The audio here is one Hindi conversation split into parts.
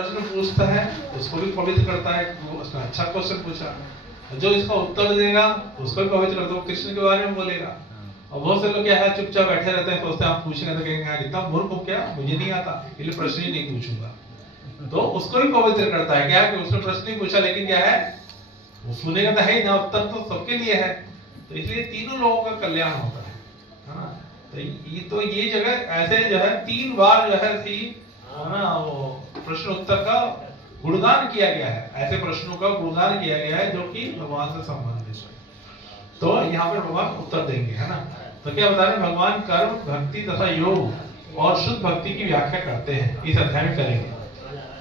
प्रश्न पूछता है उसको भी पवित्र करता है, उसने अच्छा क्वेश्चन पूछा, जो इसका उत्तर देगा उसको भी पवित्र करता है, वो कृष्ण के बारे में बोलेगा। और बहुत से लोग क्या है चुपचाप बैठे रहते हैं, सोचते हैं आप पूछेंगे तो कहेंगे यार इतना मूर्ख हो क्या, मुझे नहीं आता इसलिए प्रश्न ही नहीं पूछूंगा। तो उसको भी पवित्र करता है, क्या है कि उसने प्रश्न नहीं पूछा लेकिन क्या है वो सुनेगा तो है ही ना, उत्तर तो सबके लिए है। तो इसलिए तीनों लोगों का कल्याण होता है ना। तो ये जगह ऐसे जो है 3 बार जो है ना वो प्रश्न उत्तर का गुणगान किया गया है, ऐसे प्रश्नों का गुणगान किया गया है जो कि भगवान से संबंधित है। तो यहाँ पर भगवान उत्तर देंगे, है ना। तो क्या बता रहे हैं, भगवान कर्म भक्ति तथा योग और शुद्ध भक्ति की व्याख्या करते हैं, इस अध्याय में करेंगे।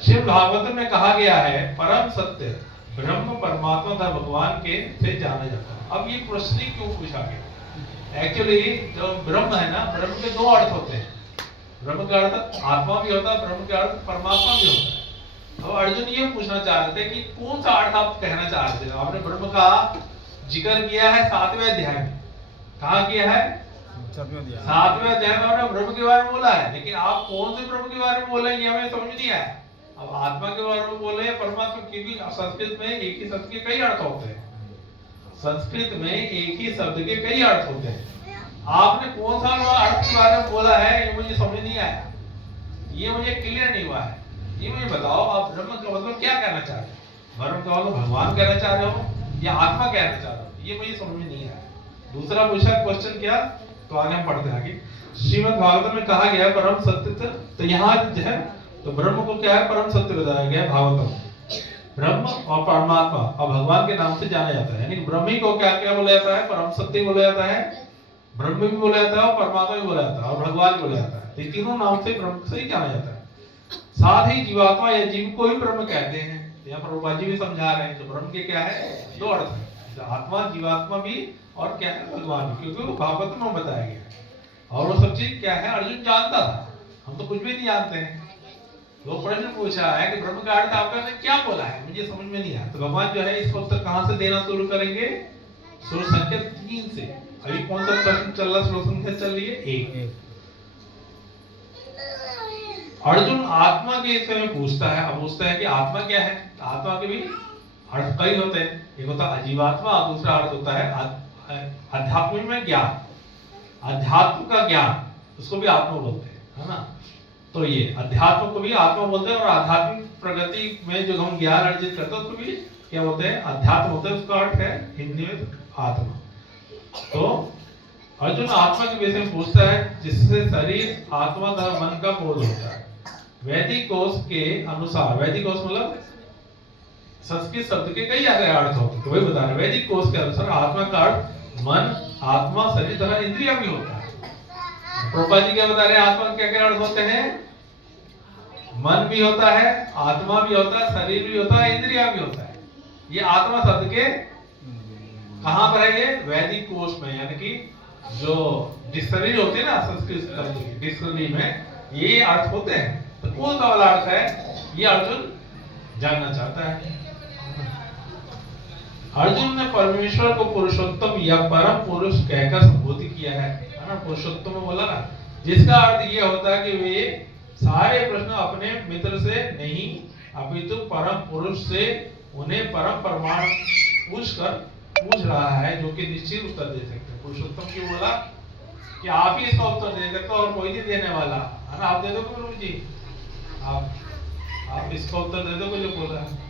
शिव भागवत में कहा गया है परम सत्य ब्रह्म परमात्मा तथा भगवान के से जाना जाता है। अब ये प्रश्न क्यों पूछा गया? एक्चुअली जो ब्रह्म है ना, ब्रह्म के 2 अर्थ होते हैं। ब्रह्म का अर्थ आत्मा भी होता है, ब्रह्म का अर्थ परमात्मा भी होता है। तो अर्जुन ये पूछना चाह रहे थे कि कौन सा अर्थ आप कहना चाह रहे थे। आपने ब्रह्म का जिक्र किया है 7वें अध्याय में, कहा किया है 7वें अध्याय में आपने ब्रह्म के बारे में बोला है, लेकिन आप कौन से ब्रह्म के बारे में बोले ये हमें समझ नहीं आया। अब आत्मा के बारे में बोले परमात्मा, क्योंकि संस्कृत में एक ही शब्द के कई अर्थ होते हैं, संस्कृत में एक ही शब्द के कई अर्थ होते हैं। आपने कौन सा अर्थ के बारे में बोला है ये मुझे समझ नहीं आया, ये मुझे क्लियर नहीं हुआ है। ये मुझे बताओ आप ब्रह्म का मतलब क्या कहना चाह रहे हो? ब्रह्म का मतलब भगवान कहना चाह रहे हो या आत्मा कहना चाह रहे हो? ये मुझे समझ में नहीं आया। दूसरा पूछा क्वेश्चन क्या, तो आगे हम पढ़ते हैं आगे। श्रीमद् भागवत में कहा गया परम सत्य, तो यहाँ जो है तो ब्रह्म को क्या है परम सत्य बताया गया भागवत। ब्रह्म और परमात्मा और भगवान के नाम से जाना जाता है, यानी ब्रह्म ही को क्या क्या बोला जाता है, परम सत्य बोला जाता है, ब्रह्म भी बोला जाता है और परमात्मा भी बोला जाता है और भगवान भी बोला जाता है। ये तीनों नाम से ब्रह्म से ही जाना जाता है। साथ ही जीवात्मा या जीव को ही ब्रह्म कहते हैं। यहाँ पर जी भी समझा रहे हैं तो ब्रह्म के क्या है 2 अर्थ है, आत्मा जीवात्मा भी और क्या है भगवान भी, क्योंकि वो भागवत में बताया गया है। और वो सब चीज क्या है अर्जुन जानता था, हम तो कुछ भी नहीं जानते हैं। वो प्रश्न पूछा है कि ब्रह्म का अर्थ आपने क्या बोला है, मुझे समझ में नहीं आया। तो भगवान जो है इसका उत्तर कहां से देना शुरू करेंगे, श्लोक संख्या 3 से। अभी कौन सा प्रश्न चल रहा, श्लोक संख्या चल रही है 1। अर्जुन आत्मा के विषय में पूछता है। अब पूछता है कि आत्मा क्या है। आत्मा के भी अर्थ कई होते हैं, एक होता है अजीवात्मा और दूसरा अर्थ होता है अध्यात्म में ज्ञान, अध्यात्म का ज्ञान, उसको भी आत्मा बोलते हैं, है ना। तो ये अध्यात्म को भी आत्मा बोलते हैं और आध्यात्मिक प्रगति में जो हम ज्ञान अर्जित करते हैं उसको भी क्या बोलते हैं, अध्यात्म होता है। उसका अर्थ है हिंदी में आत्मा। तो अर्जुन आत्मा के विषय में पूछता है जिससे शरीर आत्मा तथा मन का बोध होता है। वैदिक कोश के अनुसार, वैदिक कोश मतलब संस्कृत शब्द के कई अर्थ होते हैं, तो वही बता रहे हैं। वैदिक कोश के अनुसार आत्मा का अर्थ मन, आत्मा, शरीर तथा इंद्रिया भी होता है। प्रभुपाद जी क्या बता रहे हैं, आत्मा के क्या क्या अर्थ होते हैं, मन भी होता है, आत्मा भी होता है, शरीर भी होता है, इंद्रिया भी होता है। ये आत्मा शब्द के कहां पर है, ये वैदिक कोश में, यानी कि जो डिक्शनरी होती है ना संस्कृत शब्द की, डिक्शनरी में ये अर्थ होते हैं। तो कौन सा वाला अर्थ है ये अर्जुन जानना चाहता है। अर्जुन ने परमेश्वर को पुरुषोत्तम या परम पुरुष कहकर संबोधित किया है ना। पुरुषोत्तम में बोला ना, जिसका अर्थ ये होता है कि वे सारे प्रश्न अपने मित्र से नहीं अपितु परम पुरुष से उन्हें परम प्रमाण पूछ रहा है, जो कि निश्चित उत्तर दे सकते हैं। पुरुषोत्तम क्यों बोला कि आप ही इसका उत्तर दे सकते हो और कोई नहीं देने वाला, है ना। आप दे दो गुरु जी, आप इसका उत्तर दे दो, जो बोला है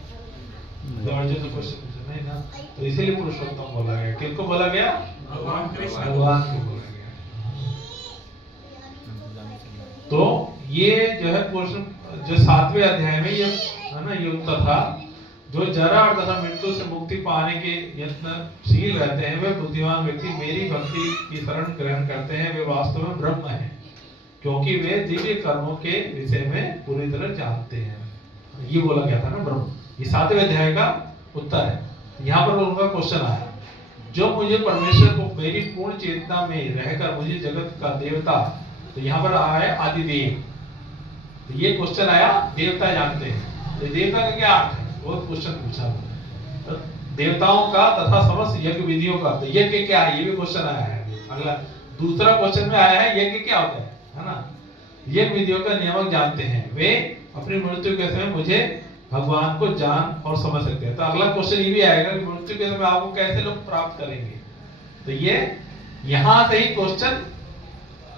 तो अर्जुन ने क्वेश्चन पूछा नहीं ना, तो इसीलिए पुरुषोत्तम बोला गया। किसको बोला गया, भगवान को बोला गया। तो ये जो है क्वेश्चन जो 7वें अध्याय में ये है ना, ये उत्तर था। जो जरा तथा मृत्यु से मुक्ति पाने के यत्नशील रहते हैं वे बुद्धिमान व्यक्ति मेरी भक्ति की शरण ग्रहण करते हैं, वे वास्तव में ब्रह्म हैं, क्योंकि वे दिव्य कर्मों के विषय में पूरी तरह जानते हैं। ये बोला गया था ना ब्रह्म, ये 7वें अध्याय का उत्तर है। यहाँ पर उनका क्वेश्चन आया, जो मुझे परमेश्वर को मेरी पूर्ण चेतना में रहकर मुझे जगत का देवता, तो यहाँ पर आया है आदिदेव। तो ये क्वेश्चन आया, देवता जानते हैं, तो देवता का क्या अर्थ है, वो क्वेश्चन पूछा। तो देवताओं का तथा समस्त यज्ञ विधियों का, तो यज्ञ क्या है, ये भी क्वेश्चन आया है। अगला दूसरा क्वेश्चन में आया है यज्ञ क्या होता है ना। यज्ञ विधियों का नियमक जानते हैं वे, अपनी मृत्यु के समय मुझे भगवान को जान और समझ सकते हैं। तो अगला क्वेश्चन ये भी आएगा कि मृत्यु के समय आपको कैसे लोग प्राप्त करेंगे। तो ये यहां से ही क्वेश्चन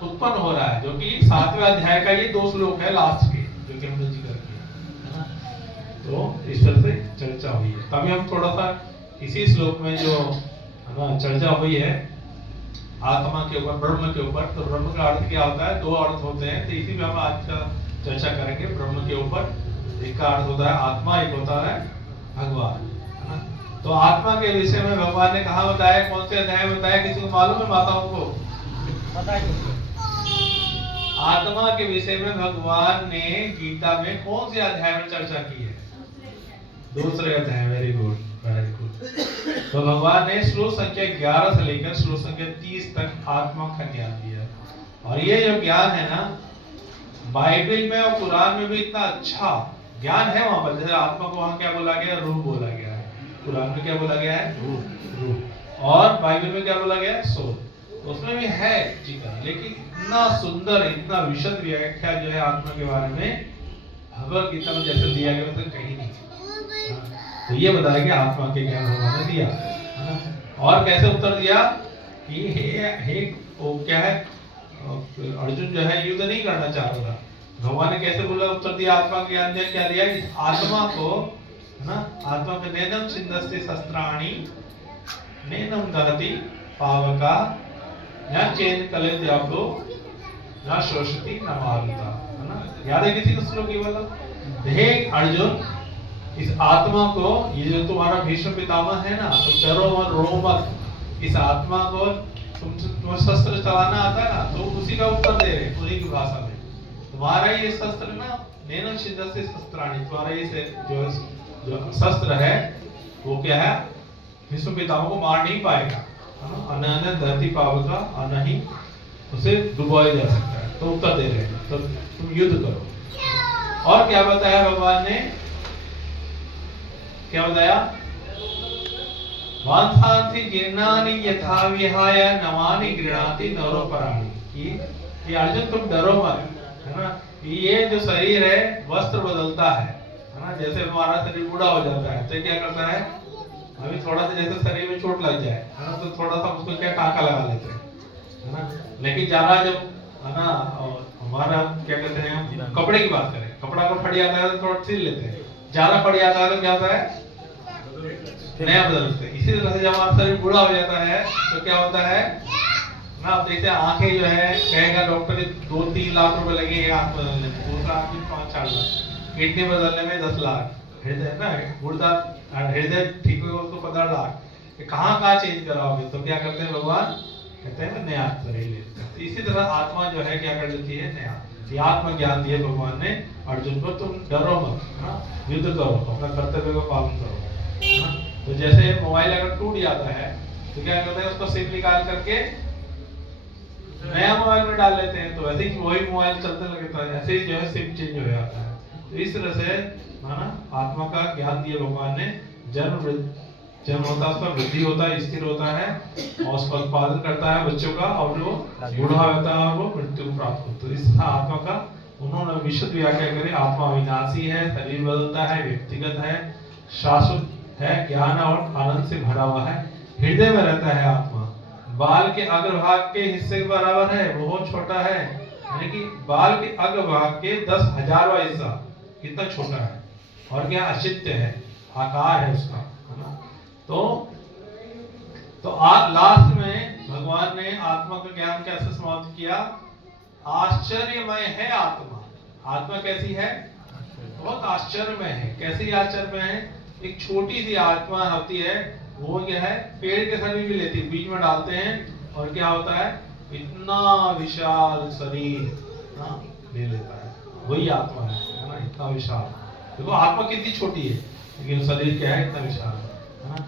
उत्पन्न हो रहा है, जो कि 7वें अध्याय का ये 2 श्लोक है लास्ट के, जो कि हमने जिक्र किया है ना। तो इस तरह से चर्चा हुई है। तभी हम थोड़ा सा इसी श्लोक में जो है ना चर्चा हुई है आत्मा के ऊपर, ब्रह्म के ऊपर। तो ब्रह्म का अर्थ क्या होता है? 2 अर्थ होते हैं। तो इसी में हम आज का चर्चा करेंगे ब्रह्म के ऊपर। एक का अर्थ होता है आत्मा, एक होता है भगवान, है ना। तो आत्मा के विषय में भगवान ने कहा बताया, कौन से अध्याय में बताया, किसी को मालूम है? माताओं को बताइए। आत्मा के विषय में भगवान ने गीता में कौन से अध्याय में चर्चा की है? दूसरे अध्याय। Very good, very good. तो भगवान ने श्लोक संख्या 11 से लेकर श्लोक संख्या 30 तक आत्मा का ज्ञान दिया। और ये जो ज्ञान है ना, बाइबल में और कुरान में भी इतना अच्छा ज्ञान है वहां पर। जैसे आत्मा को वहां क्या बोला गया? रूह बोला गया है। कुरान में क्या बोला गया है? रूह। और बाइबल में क्या बोला गया है? सोल। तो उसमें भी है जिक्र, लेकिन इतना सुंदर, इतना विशद व्याख्या जो है आत्मा के बारे में भगवत गीता में जैसे दिया गया वैसे कहीं नहीं। तो ये बताया कि आत्मा के ज्ञान भगवान ने दिया, है ना। और कैसे उत्तर दिया कि हे वो क्या है, अर्जुन जो है युद्ध नहीं करना चाह रहा था। भगवान ने कैसे बोला, उत्तर दिया, आत्मा के ज्ञान दिया। क्या दिया? आत्मा को, है ना, आत्मा में नैनम छिन्दस्ते शस्त्राणि नैनम दहति पावका न चेन कलेद्यापो न शोषति न मारुता, है ना। याद है किसी को श्लोक ये वाला? हे अर्जुन, इस आत्मा को, ये जो तुम्हारा भीष्म पितामह है ना, तुम डरो मत, रो मत। इस आत्मा को तुम शस्त्र चलाना आता है ना, तो उसी का उत्तर दे रहे, उन्हीं की भाषा में। तुम्हारा ये शस्त्र ना, नैनम छिन्दस्ते शस्त्राणि, तुम्हारा ये जो शस्त्र है वो क्या है? भीष्म पितामह को मार नहीं पाएगा, अनन धरती पावका, नहीं उसे डुबोया जा सकता है। तो उत्तर दे रहे हैं, तो तुम युद्ध करो। और क्या बताया भगवान ने? क्या बताया? वांसांसि जीर्णानि यथा विहाय नवानि गृह्णाति नरोपराणि। कि अर्जुन तुम डरो मत, है ना। ये जो शरीर है वस्त्र बदलता है ना। जैसे हमारा शरीर बूढ़ा हो जाता है तो क्या करता है, अभी थोड़ा सा जैसे शरीर में चोट लग जाए, है ना, तो थोड़ा सा उसको क्या टाँका लगा लेते हैं, है ना। लेकिन ज्यादा जब, है ना, हमारा क्या कहते हैं, कपड़े की बात करें, कपड़ा को फट जाता है तो थोड़ा सिल लेते हैं। ज्यादा फट जाता है तो क्या होता है? नया बदलते हैं। इसी तरह से जब हमारा शरीर बूढ़ा हो जाता है तो क्या होता है ना, जैसे आंखें जो है, कहेगा डॉक्टर 2-3 लाख रुपए लगेंगे आंख बदलने में, दूसरा आदमी 5-4 लाख, किडनी बदलने में 10 लाख, हृदय ना, गुर्दा हृदय ठीक होगा उसको 15 लाख। कहाँ चेंज कराओगे? तो क्या करते हैं भगवान? कहते हैं नया शरीर लेते हैं। तो इसी तरह आत्मा जो है क्या कर लेती है? नया। ये आत्म ज्ञान दिया भगवान ने अर्जुन को, तुम डरो मत, है ना, युद्ध करो, अपना कर्तव्य का पालन करो, है ना। तो जैसे मोबाइल अगर टूट जाता है तो क्या करते हैं, उसको सिम निकाल करके नया मोबाइल में डाल लेते हैं। तो वैसे ही वही मोबाइल चलते लगता है, ऐसे ही जो है सिम चेंज हो जाता है। तो इस तरह से, है ना, आत्मा का ज्ञान दिया भगवान ने। जन्म होता है, उसका वृद्धि होता है, स्थिर होता है, और उसका उत्पादन करता है बच्चों का, और जो बूढ़ा होता है वो मृत्यु को प्राप्त होता है। इस तरह आत्मा का उन्होंने विशुद्ध व्याख्या करी। आत्मा अविनाशी है, शरीर बदलता है, व्यक्तिगत है, शाश्वत है, ज्ञान और आनंद से भरा हुआ है, हृदय में रहता है आत्मा। बाल के अग्रभाग के हिस्से के बराबर है, बहुत छोटा है, यानी कि बाल के अग्रभाग के 10,000वां हिस्सा कितना छोटा है। और क्या? अचित्य है, आकार है उसका, है ना। तो लास्ट में भगवान ने आत्मा का ज्ञान कैसे समाप्त किया? आश्चर्यमय है आत्मा। आत्मा कैसी है? बहुत आश्चर्यमय है। कैसी आश्चर्यमय है? एक छोटी सी आत्मा होती है, वो क्या है, पेड़ के शरीर भी लेती है, बीच में डालते हैं और क्या होता है, इतना विशाल शरीर ले लेता है। वही आत्मा है ना, इतना विशाल। देखो आत्मा कितनी छोटी है लेकिन शरीर क्या है, इतना विशाल है ना।